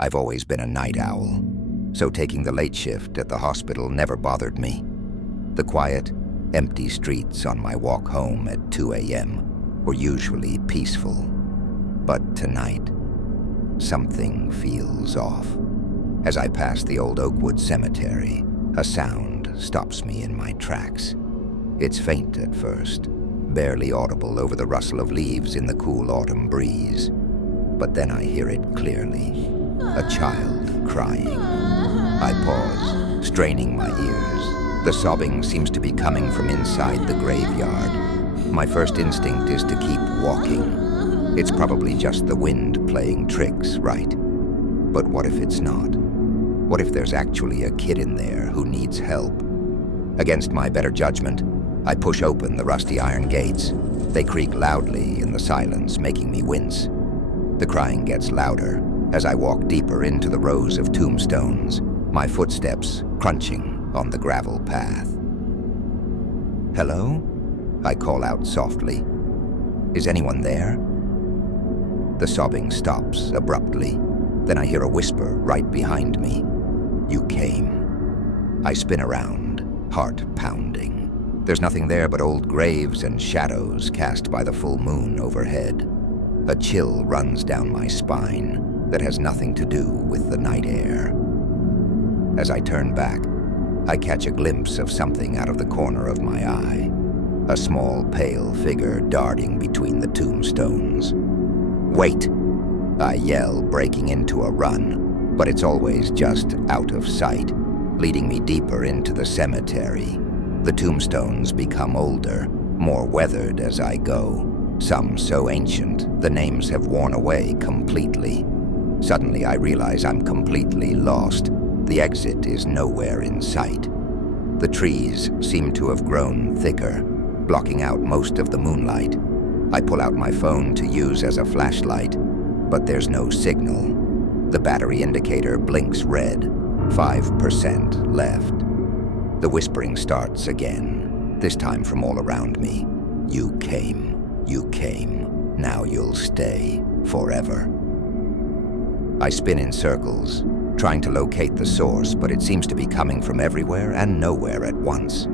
I've always been a night owl, so taking the late shift at the hospital never bothered me. The quiet, empty streets on my walk home at 2 a.m. were usually peaceful. But tonight, something feels off. As I pass the old Oakwood Cemetery, a sound stops me in my tracks. It's faint at first, barely audible over the rustle of leaves in the cool autumn breeze. But then I hear it clearly. A child crying. I pause, straining my ears. The sobbing seems to be coming from inside the graveyard. My first instinct is to keep walking. It's probably just the wind playing tricks, right? But what if it's not? What if there's actually a kid in there who needs help? Against my better judgment, I push open the rusty iron gates. They creak loudly in the silence, making me wince. The crying gets louder as I walk deeper into the rows of tombstones, my footsteps crunching on the gravel path. "Hello?" I call out softly. "Is anyone there?" The sobbing stops abruptly. Then I hear a whisper right behind me. "You came." I spin around, heart pounding. There's nothing there but old graves and shadows cast by the full moon overhead. A chill runs down my spine that has nothing to do with the night air. As I turn back, I catch a glimpse of something out of the corner of my eye. A small, pale figure darting between the tombstones. "Wait!" I yell, breaking into a run, but it's always just out of sight, leading me deeper into the cemetery. The tombstones become older, more weathered as I go. Some so ancient, the names have worn away completely. Suddenly I realize I'm completely lost. The exit is nowhere in sight. The trees seem to have grown thicker, blocking out most of the moonlight. I pull out my phone to use as a flashlight, but there's no signal. The battery indicator blinks red, 5% left. The whispering starts again, this time from all around me. "You came, now you'll stay forever." I spin in circles, trying to locate the source, but it seems to be coming from everywhere and nowhere at once.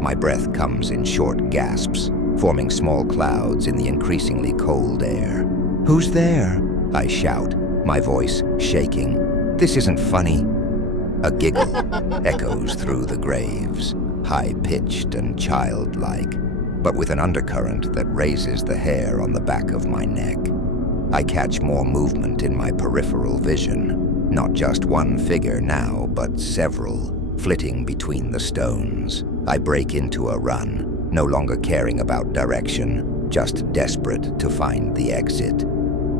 My breath comes in short gasps, forming small clouds in the increasingly cold air. "Who's there?" I shout, my voice shaking. "This isn't funny." A giggle echoes through the graves, high-pitched and childlike, but with an undercurrent that raises the hair on the back of my neck. I catch more movement in my peripheral vision, not just one figure now, but several, flitting between the stones. I break into a run, no longer caring about direction, just desperate to find the exit.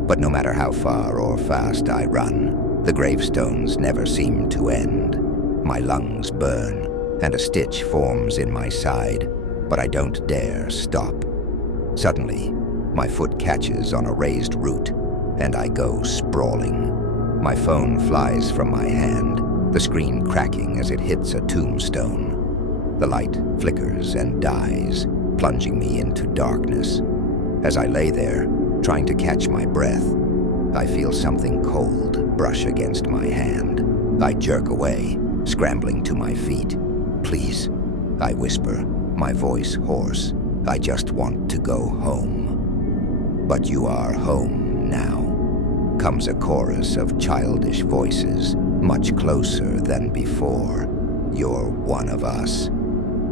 But no matter how far or fast I run, the gravestones never seem to end. My lungs burn, and a stitch forms in my side, but I don't dare stop. Suddenly, my foot catches on a raised root, and I go sprawling. My phone flies from my hand, the screen cracking as it hits a tombstone. The light flickers and dies, plunging me into darkness. As I lay there, trying to catch my breath, I feel something cold brush against my hand. I jerk away, scrambling to my feet. "Please," I whisper, my voice hoarse. "I just want to go home." "But you are home now," comes a chorus of childish voices, much closer than before. "You're one of us."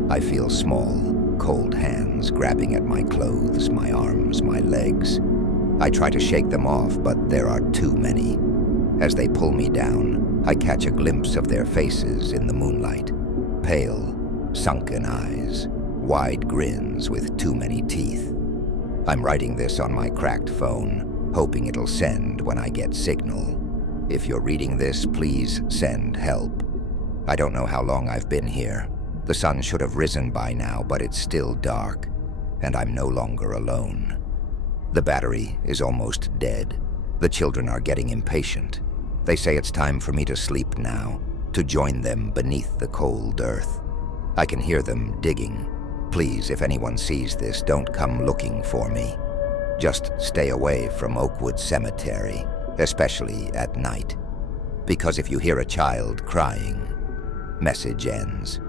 I feel small, cold hands grabbing at my clothes, my arms, my legs. I try to shake them off, but there are too many. As they pull me down, I catch a glimpse of their faces in the moonlight. Pale, sunken eyes, wide grins with too many teeth. I'm writing this on my cracked phone, hoping it'll send when I get signal. If you're reading this, please send help. I don't know how long I've been here. The sun should have risen by now, but it's still dark, and I'm no longer alone. The battery is almost dead. The children are getting impatient. They say it's time for me to sleep now, to join them beneath the cold earth. I can hear them digging. Please, if anyone sees this, don't come looking for me. Just stay away from Oakwood Cemetery, especially at night. Because if you hear a child crying, message ends.